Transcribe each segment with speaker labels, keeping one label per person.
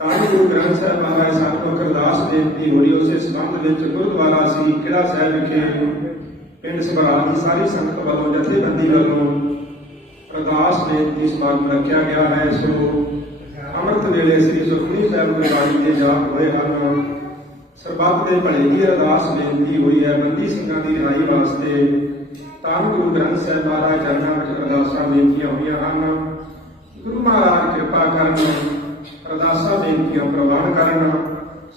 Speaker 1: ਤਾਂ ਜੋ ਗ੍ਰੰਥ ਸਾਹਿਬ ਮਹਾਰਾਜ ਸਤਿਗੁਰ ਅਰਦਾਸ ਦੀ ਹੋਈ ਉਸੇ ਸੰਬੰਧ ਵਿੱਚ ਗੁਰਦੁਆਰਾ ਸ਼੍ਰੀ ਕਿਹੜਾ ਸਾਹਿਬ ਵਿਖੇ ਪਿੰਡ ਸਭਰਾਲ ਦੀ ਸਾਰੀ ਸੰਗਤ ਵੱਲੋਂ, ਜਥੇਬੰਦੀ ਵੱਲੋਂ ਅਰਦਾਸ ਦੀ ਸਮਾਗਮ ਰੱਖਿਆ ਗਿਆ ਹੈ। ਸੋ ਅੰਮ੍ਰਿਤ ਵੇਲੇ ਸ੍ਰੀ ਸੁਖਮਨੀ ਸਾਹਿਬ ਗੁਰਬਾਣੀ ਦੇ ਜਾਪ ਹੋਏ ਹਨ। ਸਰਬੱਤ ਦੇ ਭਲੇ ਦੀ ਅਰਦਾਸ ਬੇਨਤੀ ਹੋਈ ਹੈ, ਬੰਦੀ ਸਿੰਘਾਂ ਦੀ ਰਿਹਾਈ ਵਾਸਤੇ। ਤਾਂ ਗੁਰੂ ਗ੍ਰੰਥ ਸਾਹਿਬ ਮਹਾਰਾਜ ਚਰਨਾਂ ਵਿੱਚ ਅਰਦਾਸਾਂ ਬੇਨਤੀਆਂ ਹੋਈਆਂ ਹਨ। ਗੁਰੂ ਮਹਾਰਾਜ ਕਿਰਪਾ ਕਰਨ ਅਰਦਾਸਾਂ ਬੇਨਤੀਆਂ ਪ੍ਰਵਾਨ ਕਰਨ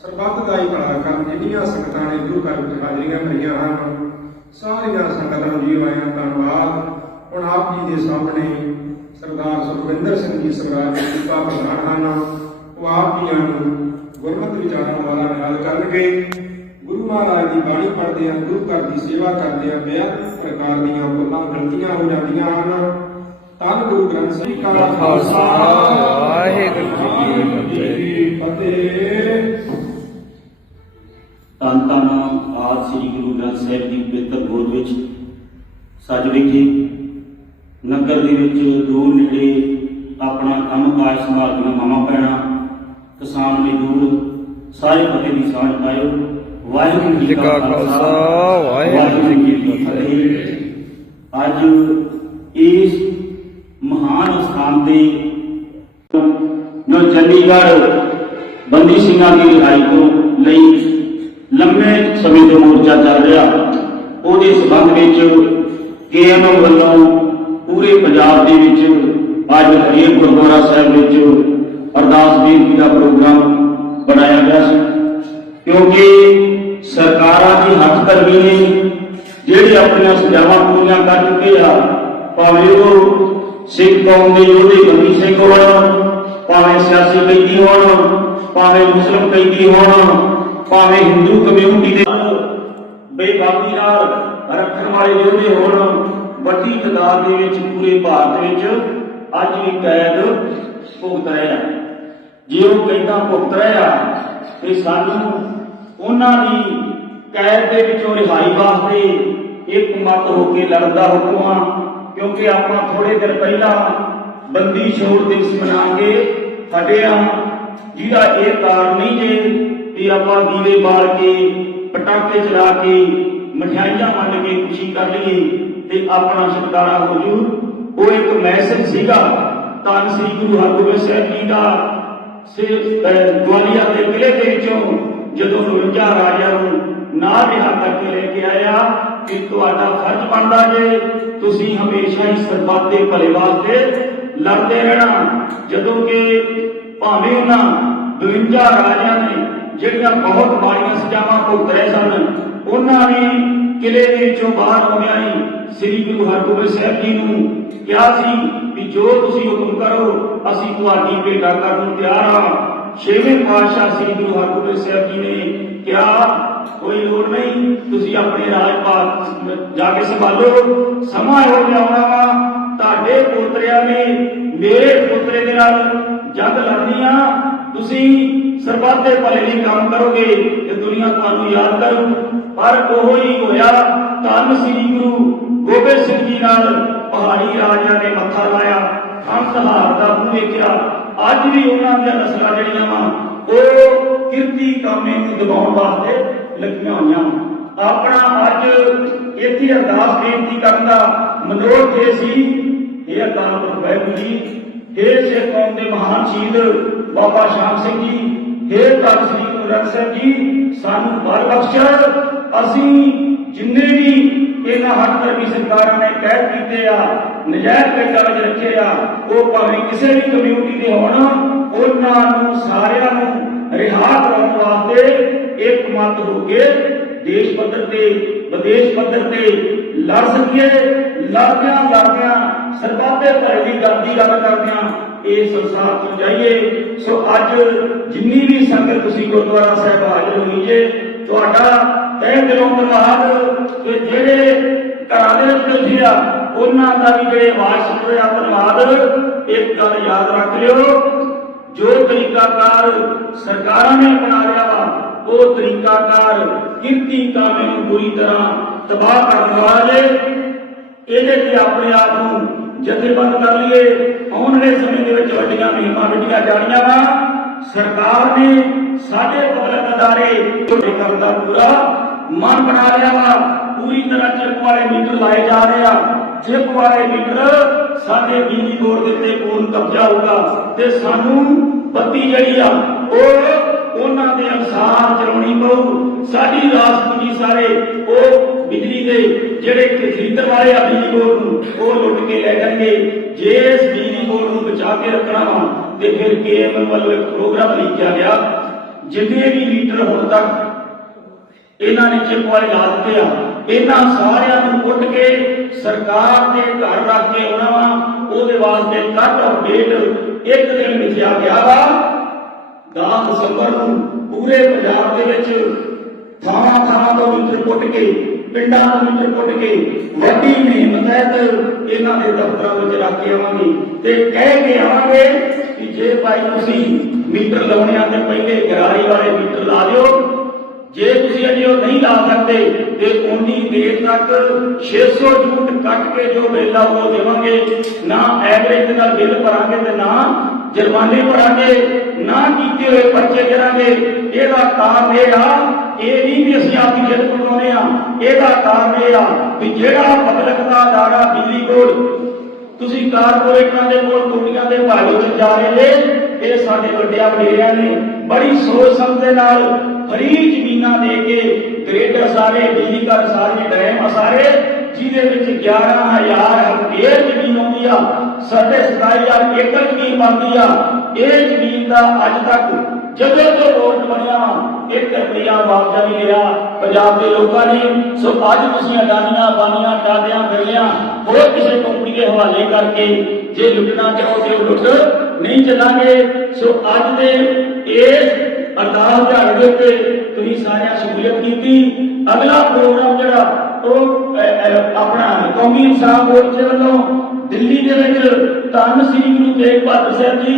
Speaker 1: ਸਰਬੱਤ ਦਾ ਹੀ ਭਲਾ ਕਰਨ ਜਿਹੜੀਆਂ ਸੰਗਤਾਂ ਨੇ ਗੁਰੂ ਘਰ ਵਿੱਚ ਹਾਜ਼ਰੀਆਂ ਭਰੀਆਂ ਹਨ, ਸਾਰੀਆਂ ਸੰਗਤਾਂ ਨੂੰ ਜੀਵ ਆਇਆਂ ਧੰਨਵਾਦ। ਹੁਣ ਆਪ ਜੀ ਦੇ ਸਾਹਮਣੇ ਸਰਦਾਰ ਸੁਖਵਿੰਦਰ ਸਿੰਘ ਜੀ ਸਰਦਾਰ ਜੀ ਕਿਰਪਾ ਪ੍ਰਧਾਨ ਹਨ। ਉਹ ਆਪ ਜੀਆਂ ਨੂੰ ਗੁਰਮਤਿ ਵਿਚਾਰਾਂ ਵਾਲਾ ਨਿਹਾਲ ਕਰਨਗੇ। ਗੁਰੂ ਮਹਾਰਾਜ ਦੀ ਬਾਣੀ ਪੜ੍ਹਦੇ ਆ, ਗੁਰੂ ਘਰ ਦੀ ਸੇਵਾ ਕਰਦੇ ਆ ਬੇਅੰਤ ਪ੍ਰਕਾਰ ਦੀਆਂ ਗੱਲਾਂ ਗਲਤੀਆਂ ਹੋ ਜਾਂਦੀਆਂ ਹਨ। ਧੰਨ ਗੁਰੂ ਗ੍ਰੰਥ ਸਾਹਿਬ ਜੀ ਕਾ
Speaker 2: ਖਾਲਸਾ, ਵਾਹਿਗੁਰੂ ਜੀ ਕੀ
Speaker 1: ਫਤਿਹ।
Speaker 3: ਧੰਨ ਧੰਨ ਆਦ ਸ੍ਰੀ ਗੁਰੂ ਗ੍ਰੰਥ ਸਾਹਿਬ ਦੀ ਪਵਿੱਤਰ ਗੋਦ ਵਿੱਚ ਸੱਜ ਵਿਖੇ ਨਗਰ ਦੇ ਵਿੱਚ ਦੂਰ ਨੇੜੇ ਆਪਣਾ ਕੰਮ ਕਾਜ ਸੰਭਾਲਦੀਆਂ ਮਾਮਾ ਭੈਣਾਂ ਕਿਸਾਨ ਮਜ਼ਦੂਰ ਸਾਰੇ ਫਤਿਹ ਦੀ ਸਾਂਝ ਪਾਇਓ। ਵਾਹਿਗੁਰੂ
Speaker 2: ਜੀ ਕਾ ਖਾਲਸਾ, ਵਾਹਿਗੁਰੂ ਜੀ ਕੀ
Speaker 3: ਫਤਿਹ। ਅੱਜ ਇਸ ਮਹਾਨ ਜੋ ਚੰਡੀਗੜ੍ਹ ਬੰਦੀ ਸਿੰਘਾਂ ਦੀ ਰਿਹਾਈ ਤੋਂ ਲਈ ਲੰਮੇ ਸਮੇਂ ਤੋਂ ਮੋਰਚਾ ਚੱਲ ਰਿਹਾ, ਉਹਦੇ ਸਬੰਧ ਵਿੱਚ ਕੇਐਮਐਮ ਵੱਲੋਂ ਪੂਰੇ ਪੰਜਾਬ ਦੇ ਵਿੱਚ ਅੱਜ ਹਰੀਏ ਗੁਰਦੁਆਰਾ ਸਾਹਿਬ ਵਿੱਚ ਅਰਦਾਸ ਬੇਨਤੀ ਦਾ ਪ੍ਰੋਗਰਾਮ ਬਣਾਇਆ ਗਿਆ ਸੀ। ਕਿਉਂਕਿ ਸਰਕਾਰਾਂ ਦੀ ਹੱਥ ਕਰਮੀ ਨੇ, ਜਿਹੜੇ ਆਪਣੀਆਂ ਸਜ਼ਾਵਾਂ ਪੂਰੀਆਂ ਕਰ ਚੁੱਕੇ ਆ, ਭਾਵੇਂ ਉਹ ਸਿੱਖ ਕੌਮ ਦੇ ਯੋਧੇ ਬੰਦੀ ਸਿੰਘ ਹੋਣ, ਭਾਵੇਂ ਸਿਆਸੀ ਕੈਦੀ ਹੋਣ, ਭਾਵੇਂ ਮੁਸਲਮ ਕੈਦੀ ਹੋਣ, ਭਾਵੇਂ ਹਿੰਦੂ ਕਮਿਊਨਿਟੀ ਦੇ ਬੇਬਾਕੀ ਨਾਲ ਰੱਖਣ ਵਾਲੇ ਯੋਧੇ ਹੋਣ, ਵੱਡੀ ਤਾਦਾਦ ਦੇ ਵਿੱਚ, ਪੂਰੇ ਭਾਰਤ ਵਿੱਚ ਅੱਜ ਵੀ ਕੈਦ ਭੁਗਤ ਰਹੇ ਆ। ਜੇ ਉਹ ਕੈਦਾਂ ਭੁਗਤ ਰਹੇ ਆ, ਤੇ ਸਾਨੂੰ ਉਹਨਾਂ ਦੀ ਕੈਦ ਦੇ ਵਿੱਚੋਂ ਰਿਹਾਈ ਵਾਸਤੇ ਇੱਕ ਮਤ ਹੋ ਕੇ ਲੜਨ ਦਾ ਹੁਕਮ ਆ। ਕਿਉਂਕਿ ਆਪਾਂ ਥੋੜੇ ਦਿਨ ਪਹਿਲਾਂ ਬੰਦੀ ਛੋੜ ਦਿਵਸ ਮਨਾ ਕੇ ਹਟੇ ਜਿਹਦਾ ਇਹ ਕਾਰਨ ਨਹੀਂ ਜੇ ਕਿ ਆਪਾਂ ਦੀਵੇ ਬਾਲ ਕੇ, ਪਟਾਕੇ ਚਲਾ ਕੇ, ਮਠਿਆਈਆਂ ਵੰਡ ਕੇ ਖੁਸ਼ੀ ਕਰ ਲਈਏ ਤੇ ਆਪਣਾ ਛੁਟਕਾਰਾ ਹੋ ਜੂ। ਉਹ ਇੱਕ ਮੈਸੇਜ ਸੀਗਾ ਤਾਂ ਸ੍ਰੀ ਗੁਰੂ ਹਰਗੋਬਿੰਦ ਸਾਹਿਬ ਜੀ ਦਾ। ਸੇ, ਅਹ ਦੇ ਕਿਲੇ ਦੇ ਵਿੱਚੋਂ ਜਦੋਂ 49 ਰਾਜਿਆਂ ਨੂੰ ਨਾ ਰਿਹਾ ਕਰਕੇ ਲੈ ਕੇ ਆਇਆ ਕਿ ਤੁਹਾਡਾ ਫਰਜ਼ ਬਣਦਾ ਜੇ ਤੁਸੀਂ ਹਮੇਸ਼ਾ ਹੀ ਸਰਬੱਤ ਦੇ ਭਲੇ ਵਾਸਤੇ ਲੜਦੇ ਰਹਿਣਾ। ਜਦੋਂ ਕਿ ਭਾਵੇਂ ਉਹਨਾਂ 52 ਰਾਜਿਆਂ ਨੇ ਜਿਹੜੀਆਂ ਬਹੁਤ ਮਾੜੀਆਂ ਸਜ਼ਾਵਾਂ ਭੁਗਤ ਰਹੇ ਸਨ, ਉਹਨਾਂ ਨੇ ਕਿਲੇ ਦੇ ਵਿੱਚੋਂ ਬਾਹਰ ਆਉਂਦਿਆਂ ਹੀ ਸ੍ਰੀ ਗੁਰੂ ਹਰਗੋਬਿੰਦ ਸਾਹਿਬ ਜੀ ਨੂੰ ਕਿਹਾ ਸੀ ਕਿ ਜੋ ਤੁਸੀਂ ਹੁਕਮ ਕਰੋ, ਅਸੀਂ ਤੁਹਾਡੀ ਭੇਟਾ ਕਰਨ ਨੂੰ ਤਿਆਰ ਹਾਂ। ਛੇਵੇਂ ਪਾਤਸ਼ਾਹ ਸ੍ਰੀ ਗੁਰੂ ਹਰਗੋਬਿੰਦ ਸਾਹਿਬ ਜੀ ਨੇ ਕਿਹਾ, ਕੋਈ ਲੋੜ ਨਹੀਂ, ਤੁਸੀਂ ਆਪਣੇ ਰਾਜ ਭਾਗ ਜਾ ਕੇ ਸੰਭਾਲੋ। ਸਮਾਂ ਇਹੋ ਜਿਹਾ ਵਾ, ਤੁਹਾਡੇ ਪੋਤਰਿਆਂ ਨੇ, ਮੇਰੇ ਪੋਤਰੇ ਦੇ ਨਾਲ ਜੰਗ ਲੜਨੀ ਆ। ਤੁਸੀਂ ਸਰਬੱਤ ਦੇ ਭਲੇ ਲਈ ਕੰਮ ਕਰੋਗੇ ਤੇ ਦੁਨੀਆ ਤੁਹਾਨੂੰ ਯਾਦ ਕਰੂ। ਪਰ ਉਹੋ ਹੀ ਹੋਇਆ, ਧੰਨ ਸ੍ਰੀ ਗੁਰੂ ਗੋਬਿੰਦ ਸਿੰਘ ਜੀ ਨਾਲ ਪਹਾੜੀ ਰਾਜਿਆਂ ਨੇ ਮੱਥਾ ਲਾਇਆ ਅੰਤ ਦਾ ਮੂੰਹ ਵੇਖਿਆ। ਅੱਜ ਵੀ ਉਹਨਾਂ ਦੀਆਂ ਨਸਲਾਂ ਜਿਹੜੀਆਂ ਵਾ ਉਹ ਕਿਰਤੀ ਕਾਮੇ ਨੂੰ ਦਬਾਉਣ ਵਾਸਤੇ ਲੱਗੀਆਂ ਹੋਈਆਂ ਆਪਣਾ ਅੱਜ ਇੱਥੇ ਅਰਦਾਸ ਬੇਨਤੀ ਕਰਨ ਦਾ ਮਨੋਰਥ ਇਹ ਸੀ ਇਹ ਅਕਾਲ ਪੁਰਖ ਵਾਹਿਗੁਰੂ ਜੀ ਇਹ ਸਿੱਖ ਕੌਮ ਦੇ ਮਹਾਨ ਸ਼ਹੀਦ ਬਾਬਾ ਸ਼ਾਮ ਸਿੰਘ ਜੀ ਇਹ ਤਖਤ ਸ੍ਰੀ ਗੁਰੂ ਗ੍ਰੰਥ ਸਾਹਿਬ ਜੀ, ਸਾਨੂੰ ਬਲ ਬਖਸ਼ ਅਸੀਂ ਜਿੰਨੇ ਵੀ ਇਹਨਾਂ ਹੱਕ ਧਰਮੀ ਸਰਕਾਰਾਂ ਨੇ ਕੈਦ ਕੀਤੇ ਆ, ਨਜਾਇਜ਼ ਕੈਦਾਂ ਵਿੱਚ ਰੱਖੇ ਆ, ਉਹ ਭਾਵੇਂ ਕਿਸੇ ਵੀ ਕਮਿਊਨਿਟੀ ਦੇ ਹੋਣ ਉਹਨਾਂ ਨੂੰ ਸਾਰਿਆਂ ਨੂੰ ਰਿਹਾ ਕਰਾਉਣ ਵਾਸਤੇ ਇੱਕ ਮਤ ਹੋ ਕੇ ਦੇਸ਼ ਪੱਧਰ ਤੇ, ਵਿਦੇਸ਼ ਪੱਧਰ ਤੇ ਲੜ ਸਕੀਏ। ਲੜਦਿਆਂ ਲੜਦਿਆਂ ਸਰਬੱਤ ਦੇ ਦੀ ਗੱਲ ਗੱਲ ਕਰਦਿਆਂ ਇਹ ਸੰਸਾਰ ਤੋਂ ਜਾਈਏ। ਸੋ ਅੱਜ ਜਿੰਨੀ ਵੀ ਸੰਗਤ ਤੁਸੀਂ ਗੁਰਦੁਆਰਾ ਸਾਹਿਬ ਹਾਜ਼ਰ ਹੋਈ ਜੇ, ਤੁਹਾਡਾ ਤਹਿ ਦਿਲੋਂ ਧੰਨਵਾਦ ਕਿ ਜਿਹੜੇ ਘਰਾਂ ਦੇ ਵਿੱਚ ਬੈਠੇ ਆ, ਉਹਨਾਂ ਦਾ ਵੀ ਜਿਹੜੇ ਆਵਾਜ਼ ਸੁਣ ਰਿਹਾ ਧੰਨਵਾਦ। ਇੱਕ ਗੱਲ ਯਾਦ ਰੱਖ ਲਿਓ ਜੋ ਤਰੀਕਾਕਾਰ ਸਰਕਾਰਾਂ ਨੇ ਅਪਣਾ ਲਿਆ ਵਾ ਉਹ ਤਰੀਕਾਕਾਰ ਕਿਰਤੀ ਕਾਮੇ ਨੂੰ ਬੁਰੀ ਤਰ੍ਹਾਂ ਤਬਾਹ ਕਰਨ ਵਾਲੇ, ਇਹਦੇ ਤੇ ਆਪਣੇ ਆਪ ਨੂੰ ਜਥੇਬੰਦ ਕਰ ਲਈਏ। ਆਉਣ ਵਾਲੇ ਸਮੇਂ ਦੇ ਵਿੱਚ ਵੱਡੀਆਂ ਮੁਹਿੰਮਾਂ ਵਿੱਢੀਆਂ ਜਾਣੀਆਂ ਵਾ। ਸਰਕਾਰ ਨੇ ਸਾਡੇ ਪਬਲਿਕ ਅਦਾਰੇ ਛੋਟੇ ਕਰਨ ਦਾ ਪੂਰਾ ਮਨ ਬਣਾ ਲਿਆ ਵਾ। ਪੂਰੀ ਤਰ੍ਹਾਂ ਚਿਰਪ ਵਾਲੇ ਮੀਟਰ ਲਾਏ ਜਾ ਰਹੇ ਆ। ਚਿਰਪ ਵਾਲੇ ਮੀਟਰ ਸਾਡੇ ਬਿਜਲੀ ਬੋਰਡ ਦੇ ਉੱਤੇ ਪੂਰਨ ਕਬਜ਼ਾ ਹੋਊਗਾ ਤੇ ਸਾਨੂੰ ਬੱਤੀ ਜਿਹੜੀ ਆ, ਉਹ ਉਹਨਾਂ ਦੇ ਅਨੁਸਾਰ ਚਲਾਉਣੀ ਪਊ। ਸਾਡੀ ਰਾਸ ਸਾਰੇ ਉਹ ਬਿਜਲੀ ਦੇ ਜਿਹੜੇ ਖਰੀਦਣ ਵਾਲੇ ਆ ਬਿਜਲੀ ਬੋਰਡ ਨੂੰ, ਉਹ ਲੁੱਟ ਕੇ ਲੈ ਜਾਣਗੇ। ਜੇ ਇਸ ਬਿਜਲੀ ਬੋਰਡ ਨੂੰ ਬਚਾ ਕੇ ਰੱਖਣਾ ਵਾ, ਤੇ ਫਿਰ ਕੇਐਮ ਵੱਲੋਂ ਇੱਕ ਪ੍ਰੋਗਰਾਮ ਲਿਖਿਆ ਗਿਆ। ਜਿੰਨੇ ਵੀ ਲੀਟਰ ਹੁਣ ਤੱਕ ਇਹਨਾਂ ਨੇ ਚਿੱਪ ਵਾਲੇ ਲਾ ਦਿੱਤੇ ਆ ਇਹਨਾਂ ਸਾਰਿਆਂ ਨੂੰ ਉੱਠ ਕੇ ਸਰਕਾਰ ਦੇ ਘਰ ਰੱਖ ਕੇ ਆਉਣਾ ਵਾ, ਉਹਦੇ ਵਾਸਤੇ ਕੱਟ ਅਪਡੇਟ ਇੱਕ ਦਿਨ ਲਿਖਿਆ ਗਿਆ ਵਾ। 10 ਦਸੰਬਰ ਨੂੰ ਪੂਰੇ ਪੰਜਾਬ ਦੇ ਵਿੱਚ ਥਾਂ ਥਾਂ ਤੋਂ ਮੀਟਰ ਪੁੱਟ ਕੇ, ਪਿੰਡਾਂ ਤੋਂ ਮੀਟਰ ਪੁੱਟ ਕੇ ਵੱਡੀ ਮੁਹਿੰਮ ਤਹਿਤ ਇਹਨਾਂ ਦੇ ਦਫ਼ਤਰਾਂ ਵਿੱਚ ਰੱਖ ਕੇ ਆਵਾਂਗੇ ਤੇ ਕਹਿ ਕੇ ਆਵਾਂਗੇ ਕਿ ਜੇ ਭਾਈ ਤੁਸੀਂ ਮੀਟਰ ਲਾਉਣੇ ਆ ਤੇ ਪਹਿਲੇ ਗਰਾਰੀ ਵਾਲੇ ਮੀਟਰ ਲਾ ਦਿਓ। ਜੇ ਤੁਸੀਂ ਅਜੇ ਉਹ ਨਹੀਂ ਲਾ ਸਕਦੇ ਤੇ ਉਨੀ ਦੇਰ ਤੱਕ 600 ਯੂਨਿਟ ਕੱਟ ਕੇ ਜੋ ਬਿੱਲ ਉਹ ਦੇਵਾਂਗੇ, ਨਾ ਐਵਰੇਜ ਨਾਲ ਬਿੱਲ ਭਰਾਂਗੇ ਤੇ ਨਾ ਜੁਰਮਾਨੇ ਭਰਾਂਗੇ, ਨਾ ਕੀਤੇ ਹੋਏ ਪਰਚੇ ਕਰਾਂਗੇ। ਇਹਦਾ ਕਾਰਨ ਇਹ ਆ, ਇਹ ਨਹੀਂ ਵੀ ਅਸੀਂ ਆਪਣੀ ਜਿੱਤ ਬਣਾਉਣੇ ਆ ਇਹਦਾ ਕਾਰਨ ਇਹ ਆ ਵੀ ਜਿਹੜਾ ਪਬਲਿਕ ਦਾ ਅਦਾਰਾ ਬਿਜਲੀ ਕੋਲ ਤੁਸੀਂ ਕਾਰਪੋਰੇਟਰਾਂ ਦੇ ਕੋਲ, ਕੁੰਡੀਆਂ ਦੇ ਭਾਲੋ ਚ ਜਾ ਰਹੇ ਨੇ, ਇਹ ਸਾਡੇ ਵੱਡਿਆਂ ਵਡੇਰਿਆਂ ਨੇ ਬੜੀ ਸੋਚ ਸਮਝ ਦੇ ਨਾਲ ਫਰੀ ਜ਼ਮੀਨਾਂ ਦੇ ਕੇ ਗ੍ਰੇਡਰ ਸਾਰੇ, ਬਿਜਲੀ ਘਰ ਸਾਰੇ, ਡਰੇਮ ਸਾਰੇ, ਜਿਹਦੇ ਵਿੱਚ 11000 ਹੈਕਟੇਅਰ ਜ਼ਮੀਨ ਆਉਂਦੀ ਆ, ਸਾਡੇ 27000 ਏਕੜ ਜ਼ਮੀਨ ਬਣਦੀ ਆ। ਇਹ ਜ਼ਮੀਨ ਦਾ ਅੱਜ ਤੱਕ ਜਦੋਂ ਤੋਂ ਰੋਡ ਬਣਿਆ, ਇੱਕ ਰੁਪਈਆ ਮੁਆਵਜ਼ਾ ਨਹੀਂ ਲਿਆ ਪੰਜਾਬ ਦੇ ਲੋਕਾਂ ਨੇ, ਸੋ ਅੱਜ ਤੁਸੀਂ ਅਡਾਨੀਆਂ, ਬਾਨੀਆਂ ਟਾਡਿਆਂ ਬਿਰਲਿਆਂ ਹੋਰ ਕਿਸੇ ਤੋਂ ਕੰਪਨੀ ਦੇ ਹਵਾਲੇ ਕਰਕੇ ਜੇ ਲੁੱਟਣਾ ਚਾਹੋ ਤੇ ਲੁੱਟ ਨਹੀਂ ਚੱਲਾਂਗੇ। ਸੋ ਅੱਜ ਦੇ ਇਸ ਅਰਦਾਸ ਦਿਹਾੜੇ ਦੇ ਉੱਤੇ ਤੁਸੀਂ ਸਾਰਿਆਂ ਸ਼ਮੂਲੀਅਤ ਕੀਤੀ। ਅਗਲਾ ਪ੍ਰੋਗਰਾਮ ਜਿਹੜਾ ਉਹ ਆਪਣਾ ਕੌਮੀ ਇਨਸਾਫ ਮੋਰਚੇ ਵੱਲੋਂ ਦਿੱਲੀ ਦੇ ਵਿੱਚ ਧੰਨ ਸ੍ਰੀ ਗੁਰੂ ਤੇਗ ਬਹਾਦਰ ਸਾਹਿਬ ਜੀ,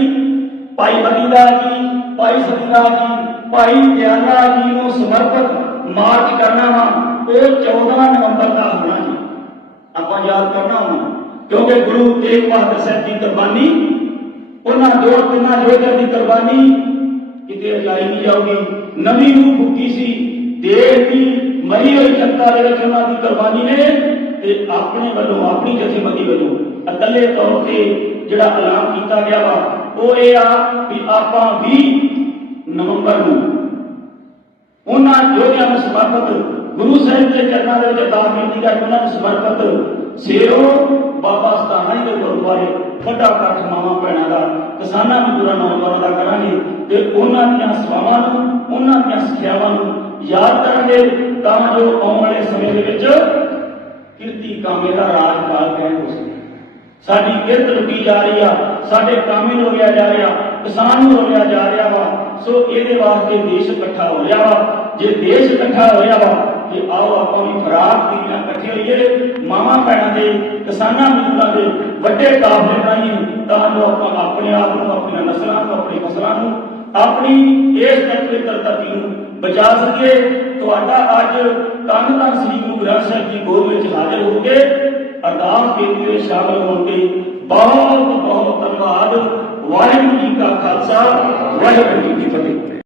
Speaker 3: ਭਾਈ ਮਦੀਨਾ ਜੀ, ਭਾਈ ਸਤਿਨਾ ਜੀ, ਭਾਈ ਗਿਆਨਾ ਜੀ ਨੂੰ ਸਮਰਪਿਤ ਮਾਰਚ ਕਰਨਾ ਵਾ। ਉਹ 14 ਨਵੰਬਰ ਦਾ ਹੋਣਾ ਜੀ। ਆਪਾਂ ਯਾਦ ਕਰਨਾ ਵਾ। ਕਿਉਂਕਿ ਗੁਰੂ ਤੇਗ ਬਹਾਦਰ ਸਾਹਿਬ ਦੀ ਕੁਰਬਾਨੀ ਉਹਨਾਂ ਦੋ ਤਿੰਨਾਂ ਯੋਧਿਆਂ ਦੀ ਕੁਰਬਾਨੀ ਕਿਤੇ ਅਜਾਈ ਨਹੀਂ ਜਾਊਗੀ ਨਵੀਂ ਨੂੰ ਫੁੱਕੀ ਸੀ ਦੇਸ਼ ਦੀ ਮਰੀ ਹੋਈ ਜਨਤਾ ਦੇ ਵਿੱਚ ਉਹਨਾਂ ਦੀ ਕੁਰਬਾਨੀ ਨੇ ਤੇ ਆਪਣੇ ਵੱਲੋਂ ਆਪਣੀ ਜਥੇਬੰਦੀ ਵੱਲੋਂ ਇਕੱਲੇ ਤੌਰ ਤੇ ਜਿਹੜਾ ਐਲਾਨ ਕੀਤਾ ਗਿਆ ਵਾ ਉਹ ਇਹ ਆ ਵੀ ਆਪਾਂ 20 ਨਵੰਬਰ ਨੂੰ ਉਹਨਾਂ ਯੋਧਿਆਂ ਨੂੰ ਸਮਰਪਿਤ ਗੁਰੂ ਸਾਹਿਬ ਦੇ ਚਰਨਾਂ ਦੇ ਵਿੱਚ ਅਰਦਾਸ ਬੇਨਤੀ ਕਰਕੇ ਉਹਨਾਂ ਨੂੰ ਸਮਰਪਿਤ ਸੇਰੋ ਬਾਬਾ ਸਤਾਨਾ ਦੇ ਗੁਰਦੁਆਰੇ ਵੱਡਾ ਇਕੱਠ ਮਾਵਾਂ ਭੈਣਾਂ ਦਾ, ਕਿਸਾਨਾਂ ਮਜ਼ਦੂਰਾਂ ਨੌਜਵਾਨਾਂ ਦਾ ਕਰਾਂਗੇ ਤੇ ਉਹਨਾਂ ਦੀਆਂ ਸੇਵਾਵਾਂ ਨੂੰ, ਉਹਨਾਂ ਦੀਆਂ ਸਿੱਖਿਆਵਾਂ ਨੂੰ ਯਾਦ ਕਰਾਂਗੇ ਤਾਂ ਜੋ ਆਉਣ ਵਾਲੇ ਸਮੇਂ ਦੇ ਵਿੱਚ ਕਿਰਤੀ ਕਾਮੇ ਦਾ ਰਾਜਪਾਲ ਕਹਿਣ ਹੋ ਸਕੇ। ਸਾਡੀ ਕਿਰਤ ਲੁੱਟੀ ਜਾ ਰਹੀ ਆ, ਸਾਡੇ ਕਾਮੇ ਨੂੰ ਰੋਲਿਆ ਜਾ ਰਿਹਾ, ਕਿਸਾਨ ਨੂੰ ਰੋਲਿਆ ਜਾ ਰਿਹਾ ਵਾ, ਸੋ ਇਹਦੇ ਵਾਸਤੇ ਦੇਸ਼ ਇਕੱਠਾ ਹੋ ਰਿਹਾ ਵਾ। ਜੇ ਦੇਸ਼ ਇਕੱਠਾ ਹੋਇਆ ਵਾ ਤੇ ਆਓ ਆਪਾਂ ਵੀ ਫਰਾਕ ਦੀ ਨਾਲ ਇਕੱਠੇ ਹੋਈਏ ਮਾਮਾ ਭੈਣਾਂ ਦੇ ਕਿਸਾਨਾਂ ਮਜ਼ਦੂਰਾਂ ਦੇ ਵੱਡੇ ਕਾਫਲੇ ਬਣਾਈਏ ਤਾਂ ਜੋ ਆਪਾਂ ਆਪਣੇ ਆਪ ਨੂੰ ਆਪਣੀਆਂ ਨਸਲਾਂ ਨੂੰ ਆਪਣੀ ਫਸਲਾਂ ਨੂੰ ਆਪਣੀ ਇਸ ਪਵਿੱਤਰ ਧਰਤੀ ਨੂੰ ਬਚਾ ਸਕੀਏ ਤੁਹਾਡਾ ਅੱਜ ਤਨ ਤਨ ਸ੍ਰੀ ਗੁਰੂ ਗ੍ਰੰਥ ਸਾਹਿਬ ਜੀ ਗੋਦ ਵਿੱਚ ਹਾਜ਼ਰ ਹੋ ਕੇ ਅਰਦਾਸ ਬੇਨਤੀ ਵਿੱਚ ਸ਼ਾਮਲ ਹੋਣ ਤੇ ਬਹੁਤ ਬਹੁਤ ਧੰਨਵਾਦ ਵਾਹਿਗੁਰੂ ਜੀ ਕਾ ਖਾਲਸਾ ਵਾਹਿਗੁਰੂ ਜੀ ਕੀ ਫਤਿਹ